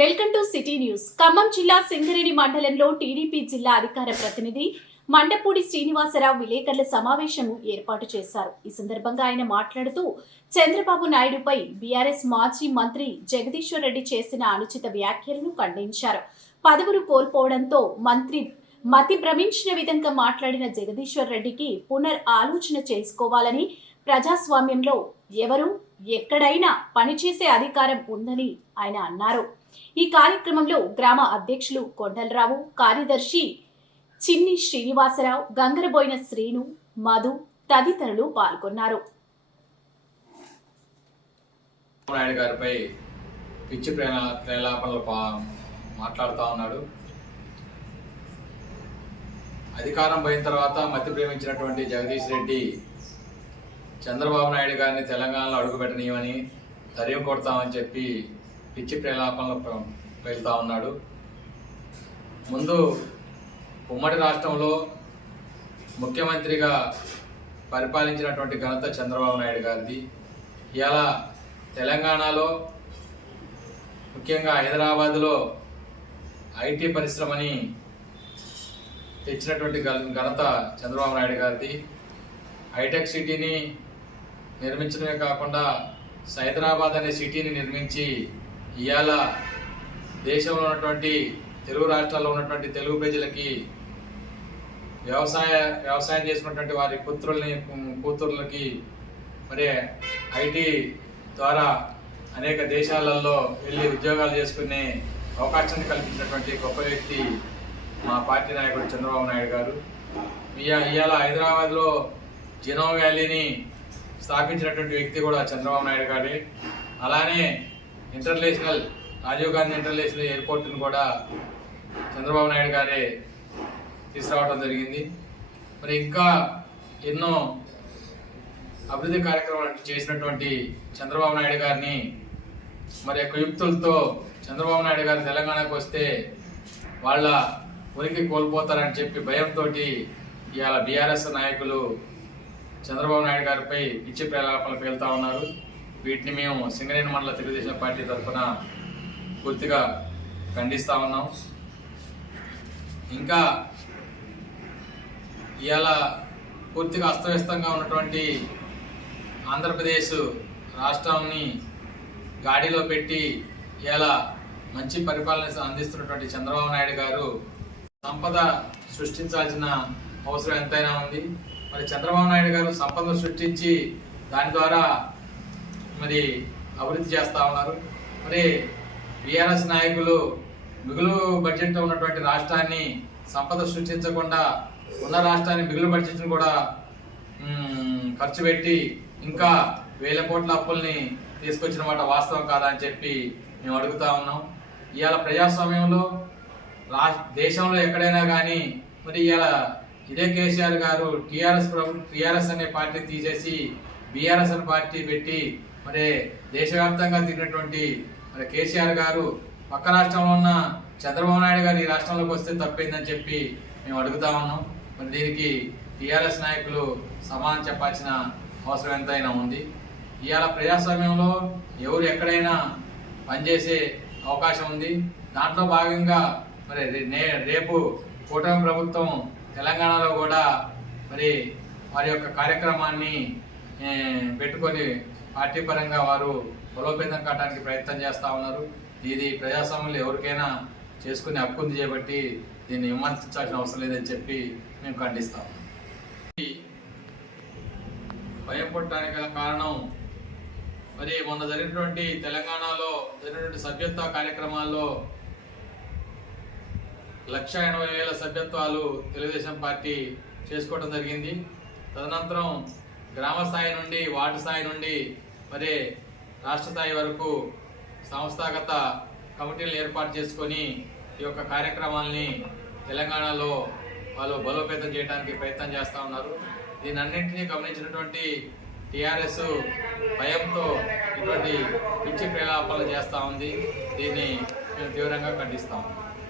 Welcome to city news. Khammam జిల్లా సింగరేణి మండలంలో TDP జిల్లా అధికార ప్రతినిధి మండపూడి శ్రీనివాసరావు విలేకరుల సమావేశం ఏర్పాటు చేశారు. ఈ సందర్భంగా ఆయన మాట్లాడుతూ చంద్రబాబు నాయుడుపై బీఆర్ఎస్ మాజీ మంత్రి జగదీశ్వర్ రెడ్డి చేసిన అనుచిత వ్యాఖ్యలను ఖండించారు. పదవులు కోల్పోవడంతో మంత్రి మతి భ్రమించిన విధంగా మాట్లాడిన జగదీశ్వర్ రెడ్డికి పునర్ ఆలోచన చేసుకోవాలని ప్రజాస్వామ్యంలో ఎవరు ఎక్కడైనా పనిచేసే అధికారం ఉందని ఆయన అన్నారు. ఈ కార్యక్రమంలో గ్రామ అధ్యక్షులు కొండలరావు కార్యదర్శి చిన్ని శ్రీనివాసరావు గంగరబోయిన శ్రీను మధు తదితరులు పాల్గొన్నారు. నాయుడు గారిపై పిచ్చి ప్రేమ ప్రేలాపనలు మాట్లాడుతూ ఉన్నాడు. అధికారం పోయిన తర్వాత మతి ప్రేమించినటువంటి జగదీష్ రెడ్డి చంద్రబాబు నాయుడు గారిని తెలంగాణలో అడుగుపెట్టనీయమని తరిమి కొడతామని చెప్పి పిచ్చి ప్రేలాపనలు వెళ్తా ఉన్నాడు. ముందు ఉమ్మడి రాష్ట్రంలో ముఖ్యమంత్రిగా పరిపాలించినటువంటి ఘనత చంద్రబాబు నాయుడు గారిది. ఇలా తెలంగాణలో ముఖ్యంగా హైదరాబాద్లో ఐటీ పరిశ్రమని తెచ్చినటువంటి ఘనత చంద్రబాబు నాయుడు గారిది. హైటెక్ సిటీని నిర్మించడమే కాకుండా హైదరాబాద్ అనే సిటీని నిర్మించి ఇవాళ దేశంలో ఉన్నటువంటి తెలుగు రాష్ట్రాల్లో ఉన్నటువంటి తెలుగు ప్రజలకి వ్యవసాయ వ్యవసాయం చేసినటువంటి వారి పుత్రుల్ని కూతుర్లకి మరి ఐటీ ద్వారా అనేక దేశాలలో వెళ్ళి ఉద్యోగాలు చేసుకునే అవకాశం కల్పించినటువంటి గొప్ప వ్యక్తి మా పార్టీ నాయకుడు చంద్రబాబు నాయుడు గారు. ఇయ- ఇవాళ హైదరాబాద్లో జినో వ్యాలీని స్థాపించినటువంటి వ్యక్తి కూడా చంద్రబాబు నాయుడు గారే. అలానే ఇంటర్నేషనల్ రాజీవ్ గాంధీ ఇంటర్నేషనల్ ఎయిర్పోర్ట్ను కూడా చంద్రబాబు నాయుడు గారే తీసుకురావడం జరిగింది. మరి ఇంకా ఎన్నో అభివృద్ధి కార్యక్రమాలు చేసినటువంటి చంద్రబాబు నాయుడు గారిని మరి యొక్క యుక్తులతో చంద్రబాబు నాయుడు గారు తెలంగాణకు వస్తే వాళ్ళ ఉనికి కోల్పోతారని చెప్పి భయంతో ఇవాళ బీఆర్ఎస్ నాయకులు చంద్రబాబు నాయుడు గారిపై పిచ్చి ప్రేలాపనలు పేలుతా ఉన్నారు. వీటిని మేము సింగరేణి మండల తెలుగుదేశం పార్టీ తరఫున పూర్తిగా ఖండిస్తా ఉన్నాం. ఇంకా ఇవాళ పూర్తిగా అస్తవ్యస్తంగా ఉన్నటువంటి ఆంధ్రప్రదేశ్ రాష్ట్రాన్ని గాడిలో పెట్టి ఇలా మంచి పరిపాలన అందిస్తున్నటువంటి చంద్రబాబు నాయుడు గారు సంపద సృష్టించాల్సిన అవసరం ఎంతైనా ఉంది. మరి చంద్రబాబు నాయుడు గారు సంపద సృష్టించి దాని ద్వారా మరి అభివృద్ధి చేస్తా ఉన్నారు. మరి బీఆర్ఎస్ నాయకులు మిగులు బడ్జెట్లో ఉన్నటువంటి రాష్ట్రాన్ని సంపద సృష్టించకుండా ఉన్న రాష్ట్రాన్ని మిగులు బడ్జెట్ను కూడా ఖర్చు పెట్టి ఇంకా వేల కోట్ల అప్పుల్ని తీసుకొచ్చిన మాట వాస్తవం కాదా అని చెప్పి మేము అడుగుతా ఉన్నాం. ఇవాళ ప్రజాస్వామ్యంలో రా దేశంలో ఎక్కడైనా కానీ మరి ఇవాళ ఇదే కేసీఆర్ గారు టీఆర్ఎస్ ప్రభు టీఆర్ఎస్ అనే పార్టీ తీసేసి బీఆర్ఎస్ అనే పార్టీ పెట్టి మరి దేశవ్యాప్తంగా తిరిగినటువంటి మరి కేసీఆర్ గారు పక్క రాష్ట్రంలో ఉన్న చంద్రబాబు నాయుడు గారు ఈ రాష్ట్రంలోకి వస్తే తప్పైందని చెప్పి మేము అడుగుతా ఉన్నాం. మరి దీనికి టీఆర్ఎస్ నాయకులు సమానం చెప్పాల్సిన అవసరం ఎంతైనా ఉంది. ఇవాళ ప్రజాస్వామ్యంలో ఎవరు ఎక్కడైనా పనిచేసే అవకాశం ఉంది. దాంట్లో భాగంగా మరి రేపు కూటమి ప్రభుత్వం తెలంగాణలో కూడా మరి వారి యొక్క కార్యక్రమాన్ని పెట్టుకొని పార్టీ పరంగా వారు బలోపేతం కావడానికి ప్రయత్నం చేస్తూ ఉన్నారు. ఇది ప్రజాస్వామ్యంలో ఎవరికైనా చేసుకునే హక్కు ఉంది చేపట్టి దీన్ని విమర్శించాల్సిన అవసరం లేదని చెప్పి మేము ఖండిస్తాం భయం పుట్టడానికి గల కారణం మరి మొన్న జరిగినటువంటి తెలంగాణలో జరిగినటువంటి సభ్యత్వ కార్యక్రమాల్లో లక్ష ఎనభై వేల సభ్యత్వాలు తెలుగుదేశం పార్టీ చేసుకోవడం జరిగింది. తదనంతరం గ్రామ స్థాయి నుండి వార్డు స్థాయి నుండి మరి రాష్ట్ర స్థాయి వరకు సంస్థాగత కమిటీలు ఏర్పాటు చేసుకొని ఈ యొక్క కార్యక్రమాల్ని తెలంగాణలో వాళ్ళు బలోపేతం చేయడానికి ప్రయత్నం చేస్తూ ఉన్నారు. దీని అన్నింటినీ గమనించినటువంటి టీఆర్ఎస్ భయంతో ఇటువంటి పిచ్చి ప్రలాపాలు చేస్తూ ఉంది. దీన్ని మేము తీవ్రంగా ఖండిస్తాము